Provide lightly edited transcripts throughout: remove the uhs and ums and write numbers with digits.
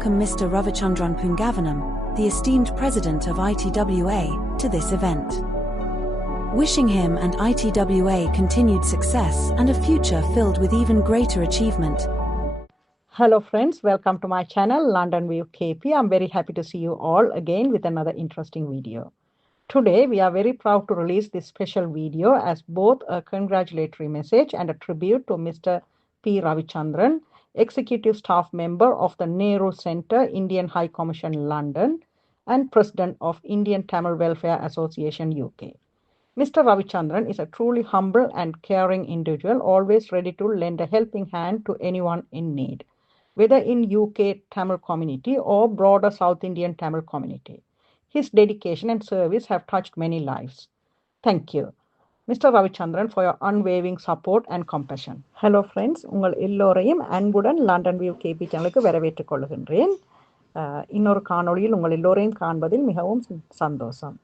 welcome Mr. Ravichandran Pungavanam, the esteemed president of ITWA, to this event. Wishing him and ITWA continued success and a future filled with even greater achievement. Hello friends, welcome to my channel London View KP. I'm very happy to see you all again with another interesting video. Today we are very proud to release this special video as both a congratulatory message and a tribute to Mr. P. Ravichandran, Executive Staff Member of the Nehru Centre, Indian High Commission London and President of Indian Tamil Welfare Association UK. Mr. Ravichandran is a truly humble and caring individual, always ready to lend a helping hand to anyone in need, whether in UK Tamil community or broader South Indian Tamil community. His dedication and service have touched many lives. Thank you, Mr. Ravichandran, for your unwavering support and compassion. Hello friends, உங்கள் எல்லோரையும் அன்புடன் London view KP சேனலுக்கு வரவேற்றுக் கொள்கின்றேன். இன்னொரு காணொளியில் உங்கள் எல்லோரையும் காண்பதில் மிகவும் சந்தோஷம்.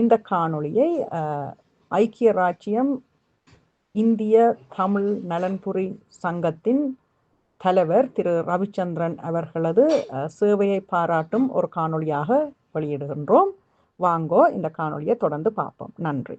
இந்த காணொளியை ஐக்கிய ராச்சியம் இந்திய தமிழ் நலன்புரி சங்கத்தின் தலைவர் திரு ரவிச்சந்திரன் அவர்களது சேவையை பாராட்டும் ஒரு காணொளியாக வெளியிடுகின்றோம். வாங்கோ இந்த காணொளியை தொடர்ந்து பார்ப்போம். நன்றி.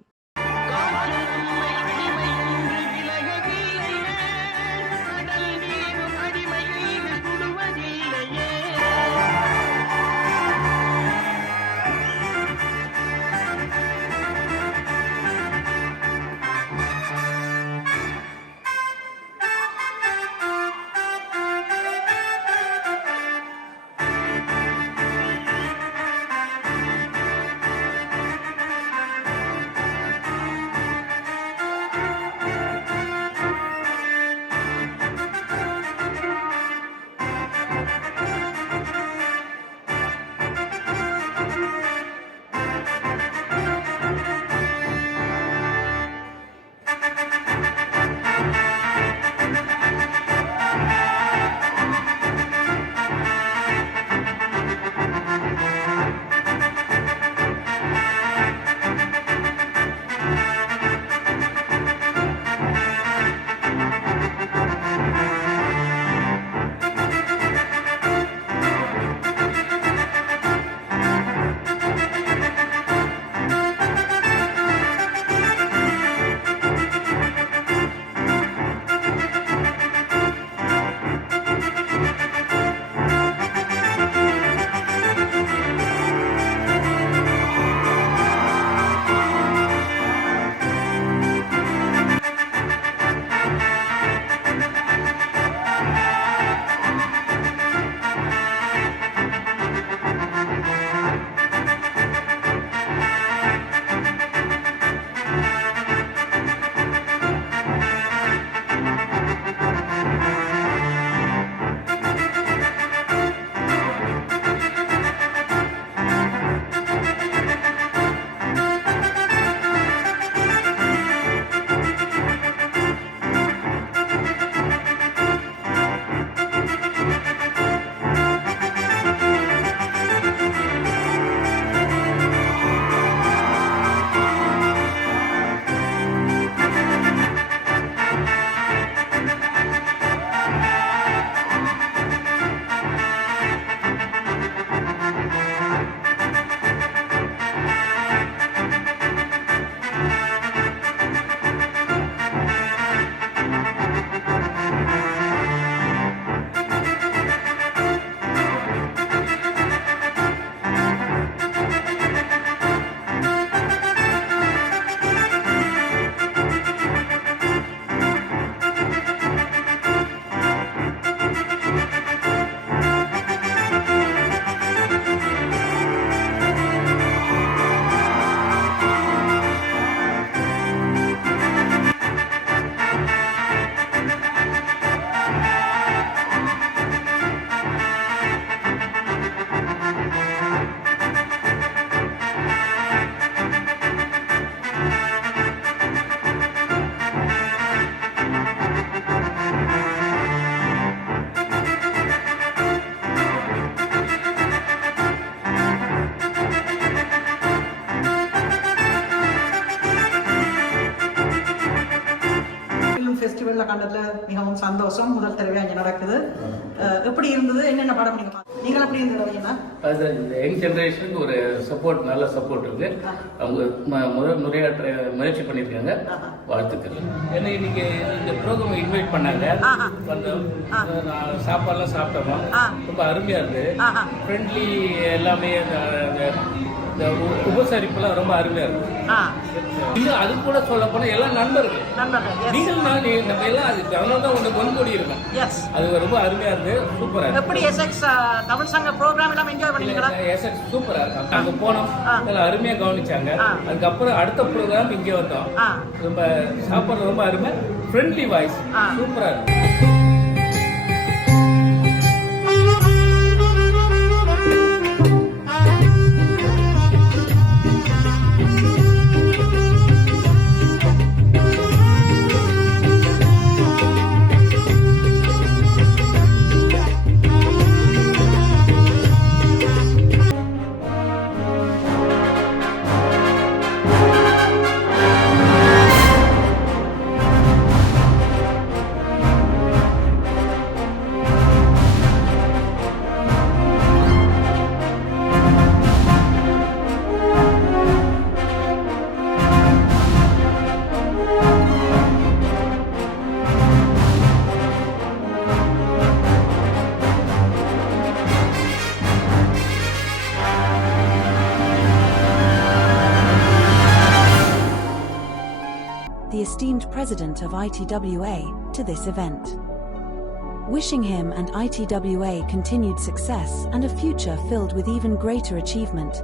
கண்டதுல மிகவும் சந்தோஷம். முதல் தடவை அங்கே நடக்குது. எப்படி இருந்தது? என்னென்ன படம் நீங்க நீங்கள் எப்படி இருந்தது? அது இந்த யங் ஜெனரேஷனுக்கு ஒரு சப்போர்ட், நல்ல சப்போர்ட் இருக்கு. அவங்க நிறைய முயற்சி பண்ணியிருக்காங்க. வாழ்த்துக்கள். ஏன்னா இன்னைக்கு இந்த ப்ரோக்ராம் இன்வைட் பண்ணாங்க, வந்தோம், சாப்பாடுலாம் சாப்பிட்டோமா, ரொம்ப அருமையா இருக்கு. ஃப்ரெண்ட்லி எல்லாமே, இந்த உபசரிப்புலாம் ரொம்ப அருமையா இருக்கு. இன்னும் அது கூட சொல்ல போனா எல்லாம் நண்பர்கள். நீங்கள் நம்ம எல்லாம் அதுக்கு அதனால தான் ஒன்று கொண்டு இருக்கோம். அது ரொம்ப அருமையா இருக்கு. சூப்பரா இருக்கு. எப்படி எஸ்எக்ஸ் தமிழ் சங்க ப்ரோக்ராம் எல்லாம் என்ஜாய் பண்ணீங்களா? எஸ்எக்ஸ் சூப்பரா இருக்கு. அங்க போனோம், எல்லாம் அருமையா கவனிச்சாங்க. அதுக்கப்புறம் அடுத்த ப்ரோக்ராம் இங்கே வந்தோம். ரொம்ப சாப்பாடு ரொம்ப அருமை. ஃப்ரெண்ட்லி வாய்ஸ் சூப்பரா இருக்கு. The esteemed president of ITWA, to this event. Wishing him and ITWA continued success and a future filled with even greater achievement,